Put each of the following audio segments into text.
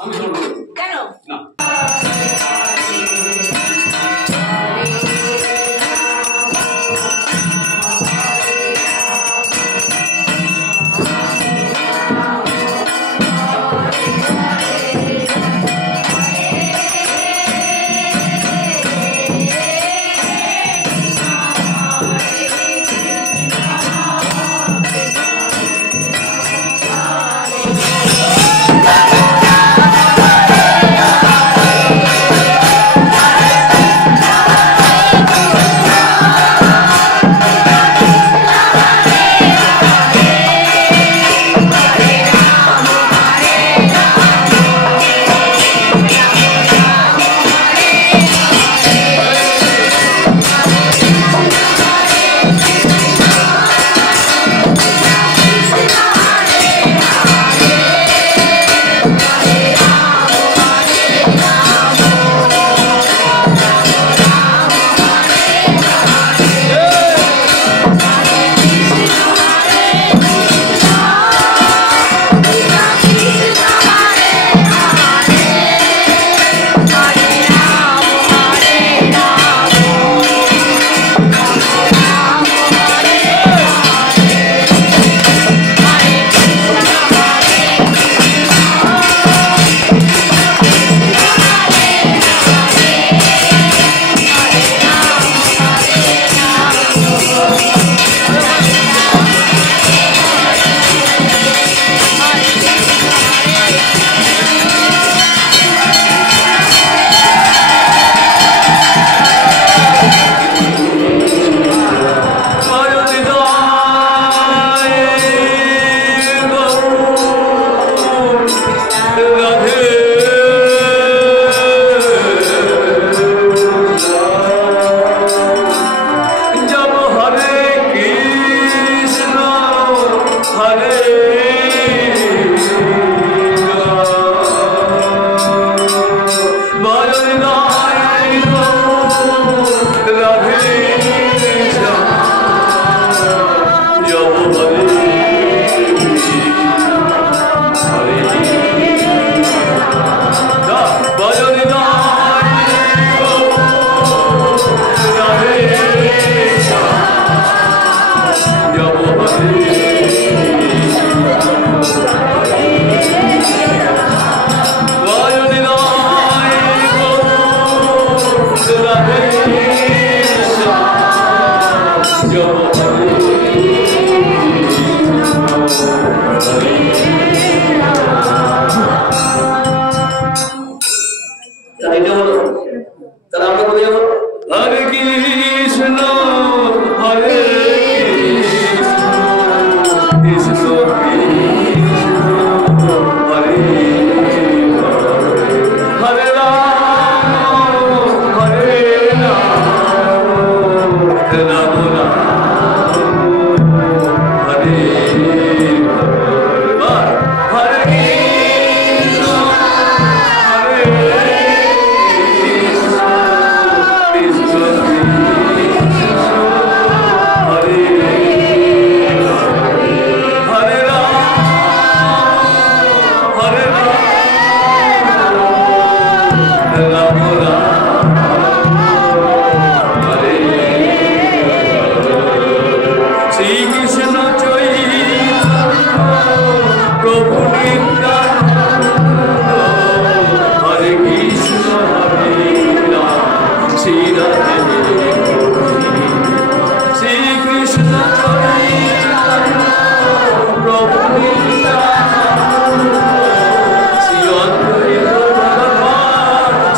আমি শুনবো কেন না।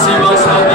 Shiva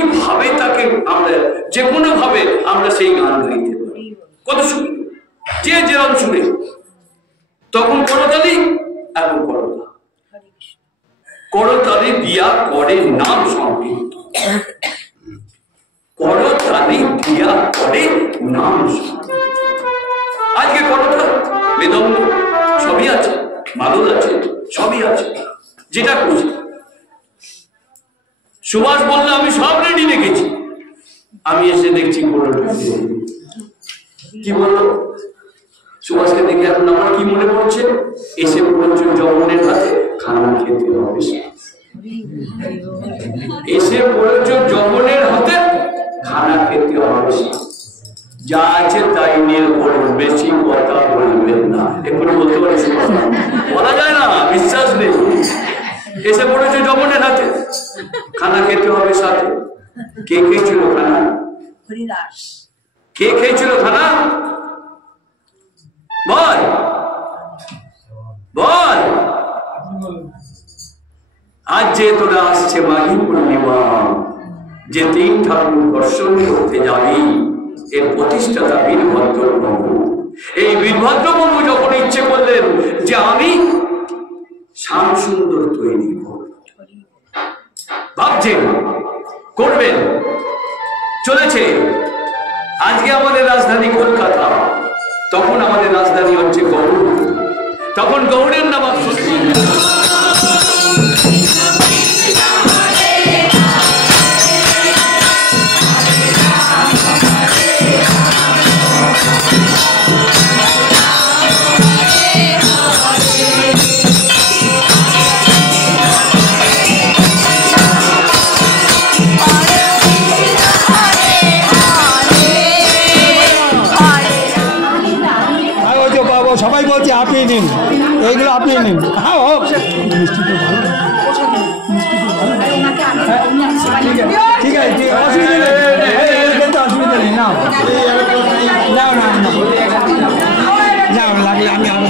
যেইভাবে তাকে আমরা যে কোনো ভাবে আমরা সেই গান গাইতে পারি, কত সুন্দর, যে যেরকম শুনে। তখন করতালি, এখন করতা, করতালি দিয়া করে নাম সংকীর্তন, করতালি দিয়া করে নাম সংকীর্তন। আজকে করতা বেদম সবই আছে, মাদল আছে, সবই আছে, যেটা করছে। সুভাষ বললে আমি সব রেডি রেখেছি, আমি এসে দেখছি কি বললো। সুভাষকে দেখে এখন আমার কি মনে পড়ছে, এসে পড়ছে যমনের হাতে খানা খেতে হবে, এসে পড়েছে যমনের হাতে খানা খেতে হবে, যা আছে তাই নিয়ে বলুন, বেশি কথা বলবেন না। এগুলো বলতে পারে বলা যায় না, বিশ্বাস নেই। এসে পড়েছে যমনের হাতে খানা খেতে হবে সাথে। কে খেয়েছিল খানা? কে খেয়েছিল খানা? বল বল। আজ যে তোরা আসছে মাঘী পূর্ণিমা, যে 3 ঠাকুর দর্শন করতে যাবি, এর প্রতিষ্ঠাতা বীরভদ্র প্রভু। এই বীরভদ্র প্রভু যখন ইচ্ছে করলেন যে আমি শ্যাম সুন্দর তৈরি করব, ভাবছেন করবেন, চলেছে। আজকে আমাদের রাজধানী কলকাতা, তখন আমাদের রাজধানী হচ্ছে গৌড়। তখন গৌড়ের নাম সবাই বলছে আপনি নিন, এইগুলো আপনি নিন। হ্যাঁ হোক, মিষ্টি তো ভালো, ঠিক আছে, অসুবিধা নেই, অসুবিধা নেই। নাও নাও নাও নাও, লাগলে আমি আরো